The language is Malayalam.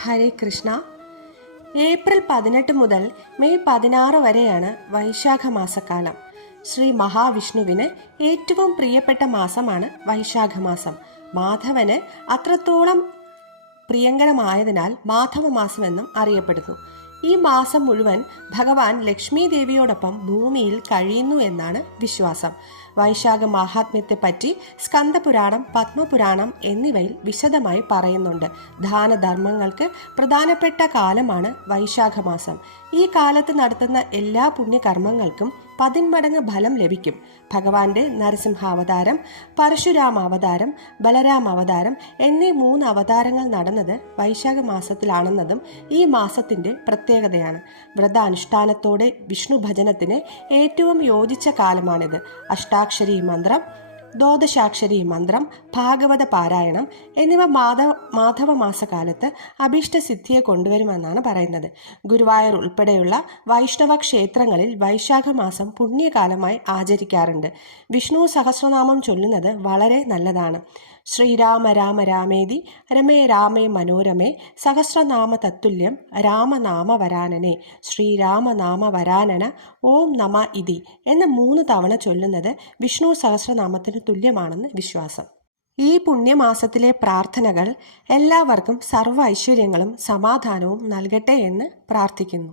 ഹരേ കൃഷ്ണ. ഏപ്രിൽ 18 മുതൽ മെയ് 16 വരെയാണ് വൈശാഖ മാസക്കാലം. ശ്രീ മഹാവിഷ്ണുവിന് ഏറ്റവും പ്രിയപ്പെട്ട മാസമാണ് വൈശാഖ മാസം. മാധവന് അത്രത്തോളം പ്രിയങ്കരമായതിനാൽ മാധവ മാസമെന്നും അറിയപ്പെടുന്നു. ഈ മാസം മുഴുവൻ ഭഗവാൻ ലക്ഷ്മി ദേവിയോടൊപ്പം ഭൂമിയിൽ കഴിയുന്നു എന്നാണ് വിശ്വാസം. വൈശാഖ മാഹാത്മ്യത്തെപ്പറ്റി സ്കന്ദപുരാണം, പത്മപുരാണം എന്നിവയിൽ വിശദമായി പറയുന്നുണ്ട്. ദാനധർമ്മങ്ങൾക്ക് പ്രധാനപ്പെട്ട കാലമാണ് വൈശാഖ മാസം. ഈ കാലത്ത് നടത്തുന്ന എല്ലാ പുണ്യകർമ്മങ്ങൾക്കും 10 മടങ്ങ് ഫലം ലഭിക്കും. ഭഗവാന്റെ നരസിംഹാവതാരം, പരശുരാമാവതാരം, ബലരാമാവതാരം എന്നീ 3 അവതാരങ്ങൾ നടന്നത് വൈശാഖ മാസത്തിലാണെന്നതും ഈ മാസത്തിന്റെ പ്രത്യേകതയാണ്. വ്രതാനുഷ്ഠാനത്തോടെ വിഷ്ണു ഭജനത്തിന് ഏറ്റവും യോജിച്ച കാലമാണിത്. അഷ്ടാക്ഷരി മന്ത്രം, ദ്വാദശാക്ഷരി മന്ത്രം, ഭാഗവത പാരായണം എന്നിവ മാധവ മാസകാലത്ത് അഭീഷ്ടസിദ്ധിയെ കൊണ്ടുവരുമെന്നാണ് പറയുന്നത്. ഗുരുവായൂർ ഉൾപ്പെടെയുള്ള വൈഷ്ണവ ക്ഷേത്രങ്ങളിൽ വൈശാഖ മാസം പുണ്യകാലമായി ആചരിക്കാറുണ്ട്. വിഷ്ണു സഹസ്രനാമം ചൊല്ലുന്നത് വളരെ നല്ലതാണ്. ശ്രീരാമ രാമ രാമേതി രമേ രാമേ മനോരമേ സഹസ്രനാമ തത്തുല്യം രാമനാമ വരാനനെ ശ്രീരാമനാമ വരാനന ഓം നമ ഇതി എന്ന് 3 തവണ ചൊല്ലുന്നത് വിഷ്ണു സഹസ്രനാമത്തിന് തുല്യമാണെന്ന് വിശ്വാസം. ഈ പുണ്യമാസത്തിലെ പ്രാർത്ഥനകൾ എല്ലാവർക്കും സർവ്വ ഐശ്വര്യങ്ങളും സമാധാനവും നൽകട്ടെ എന്ന് പ്രാർത്ഥിക്കുന്നു.